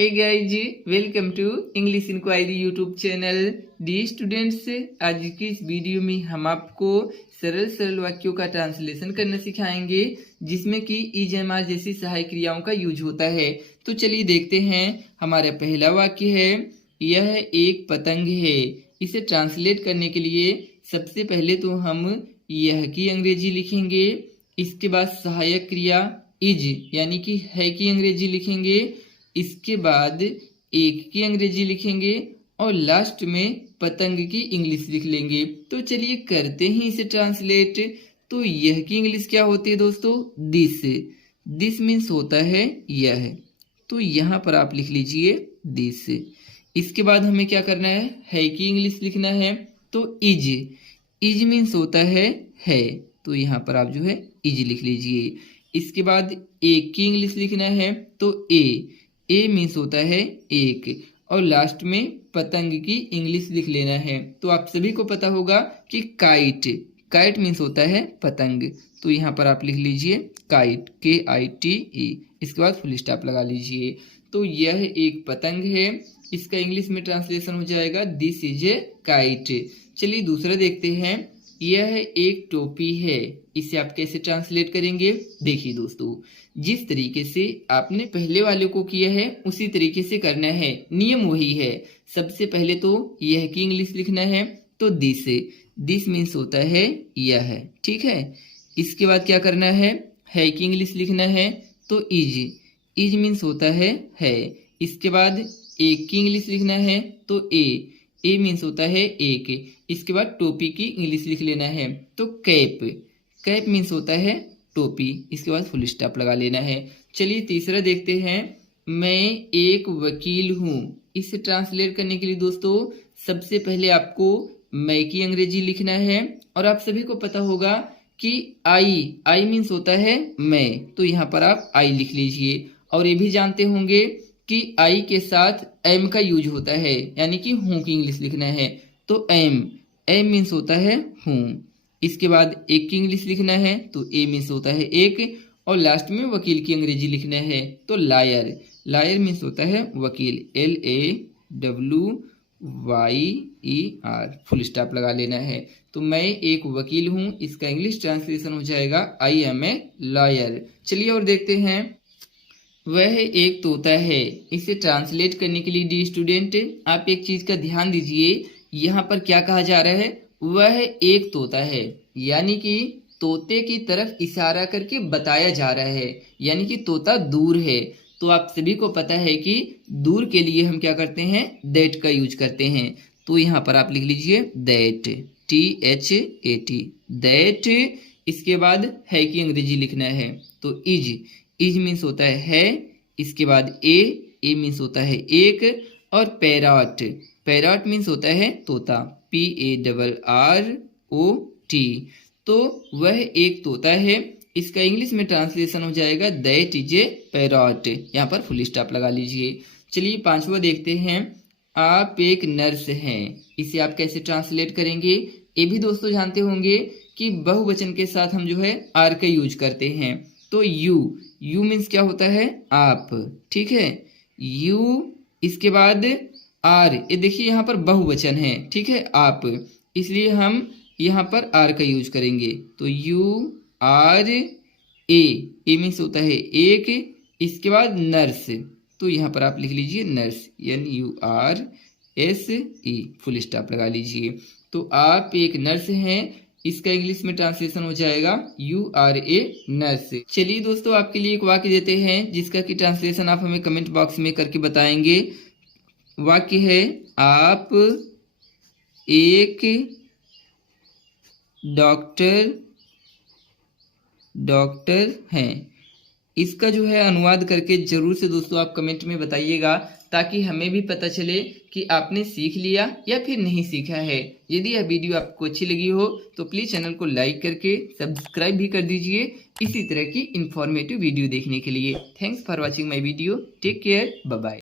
Hey guys, welcome to English inquiry YouTube channel. The students, आज की इस video में हम आपको सरल सरल वाक्यों का ट्रांसलेशन करना सिखाएंगे, जिसमें कि इज एम आर जैसी सहायक क्रियाओं का यूज होता है। तो चलिए देखते हैं। हमारा पहला वाक्य है, यह एक पतंग है। इसे ट्रांसलेट करने के लिए सबसे पहले तो हम यह की अंग्रेजी लिखेंगे, इसके बाद सहायक क्रिया इज यानी कि है की अंग्रेजी लिखेंगे, इसके बाद एक की अंग्रेजी लिखेंगे और लास्ट में पतंग की इंग्लिश लिख लेंगे। तो चलिए करते हैं इसे ट्रांसलेट। तो यह की इंग्लिश क्या होती है दोस्तों? दिस। दिस मीन्स होता है यह, तो यहाँ पर आप लिख लीजिए दिस। इसके बाद हमें क्या करना है की इंग्लिश लिखना है। तो इज। इज मीन्स होता है, तो यहाँ पर आप जो है इज लिख लीजिए। इसके बाद एक की इंग्लिश लिखना है। तो ए मीन्स होता है एक, और लास्ट में पतंग की इंग्लिश लिख लेना है। तो आप सभी को पता होगा कि काइट। काइट मीन्स होता है पतंग, तो यहाँ पर आप लिख लीजिए काइट, KITE। इसके बाद फुल स्टॉप लगा लीजिए। तो यह एक पतंग है, इसका इंग्लिश में ट्रांसलेशन हो जाएगा दिस इज ए काइट। चलिए दूसरा देखते हैं। यह एक टोपी है। इसे आप कैसे ट्रांसलेट करेंगे? देखिए दोस्तों, जिस तरीके से आपने पहले वाले को किया है उसी तरीके से करना है। नियम वही है। सबसे पहले तो यह की इंग्लिश लिखना है। तो दिस। दिस मीन्स होता है यह, ठीक है। इसके बाद क्या करना है की इंग्लिश लिखना है। तो इज। इज मीन्स होता है। इसके बाद एक की इंग्लिश लिखना है। तो ए मीन्स होता है एक। इसके बाद टोपी की इंग्लिश लिख लेना है। तो कैप। कैप मीन्स होता है टोपी। इसके बाद फुल स्टॉप लगा लेना है। चलिए तीसरा देखते हैं। मैं एक वकील हूँ। इसे ट्रांसलेट करने के लिए दोस्तों सबसे पहले आपको मैं की अंग्रेजी लिखना है, और आप सभी को पता होगा कि आई मीन्स होता है मैं, तो यहाँ पर आप आई लिख लीजिए। और ये भी जानते होंगे कि आई के साथ एम का यूज होता है, यानी कि हूँ की इंग्लिश लिखना है। तो एम मीन्स होता है हूँ। इसके बाद एक की इंग्लिश लिखना है। तो ए मीन्स होता है एक, और लास्ट में वकील की अंग्रेजी लिखना है। तो लायर। लायर मीन्स होता है वकील, LAWYER। फुल स्टॉप लगा लेना है। तो मैं एक वकील हूँ, इसका इंग्लिश ट्रांसलेशन हो जाएगा आई एम ए लॉयर। चलिए और देखते हैं। वह एक तोता है। इसे ट्रांसलेट करने के लिए डी स्टूडेंट आप एक चीज का ध्यान दीजिए। यहाँ पर क्या कहा जा रहा है? वह एक तोता है, यानी कि तोते की तरफ इशारा करके बताया जा रहा है, यानी कि तोता दूर है। तो आप सभी को पता है कि दूर के लिए हम क्या करते हैं? दैट का यूज करते हैं। तो यहाँ पर आप लिख लीजिए दैट, THAT, दैट। इसके बाद है की अंग्रेजी लिखना है। तो इज। इज मीन्स होता है। इसके बाद ए मीन्स होता है एक, और पैरॉट। पैरॉट मीन्स होता है तोता, PARROT। तो वह एक तोता है, इसका इंग्लिश में ट्रांसलेशन हो जाएगा दैट इज ए पैरॉट। यहाँ पर फुल स्टॉप लगा लीजिए। चलिए पांचवा देखते हैं। आप एक नर्स हैं। इसे आप कैसे ट्रांसलेट करेंगे? ये भी दोस्तों जानते होंगे कि बहुवचन के साथ हम जो है आर का यूज करते हैं। तो यू मीन्स क्या होता है? आप, ठीक है। यू, इसके बाद आर। ये देखिए यहाँ पर बहुवचन है, ठीक है, आप, इसलिए हम यहाँ पर आर का यूज करेंगे। तो URA मीन्स होता है एक। इसके बाद नर्स, तो यहाँ पर आप लिख लीजिए नर्स, NURSE। फुल स्टॉप लगा लीजिए। तो आप एक नर्स हैं, इसका इंग्लिश में ट्रांसलेशन हो जाएगा URA, नर्स। चलिए दोस्तों आपके लिए एक वाक्य देते हैं, जिसका कि ट्रांसलेशन आप हमें कमेंट बॉक्स में करके बताएंगे। वाक्य है, आप एक डॉक्टर हैं। इसका जो है अनुवाद करके जरूर से दोस्तों आप कमेंट में बताइएगा, ताकि हमें भी पता चले कि आपने सीख लिया या फिर नहीं सीखा है। यदि यह वीडियो आपको अच्छी लगी हो तो प्लीज चैनल को लाइक करके सब्सक्राइब भी कर दीजिए, इसी तरह की इंफॉर्मेटिव वीडियो देखने के लिए। Thanks for watching my video. Take care, bye bye.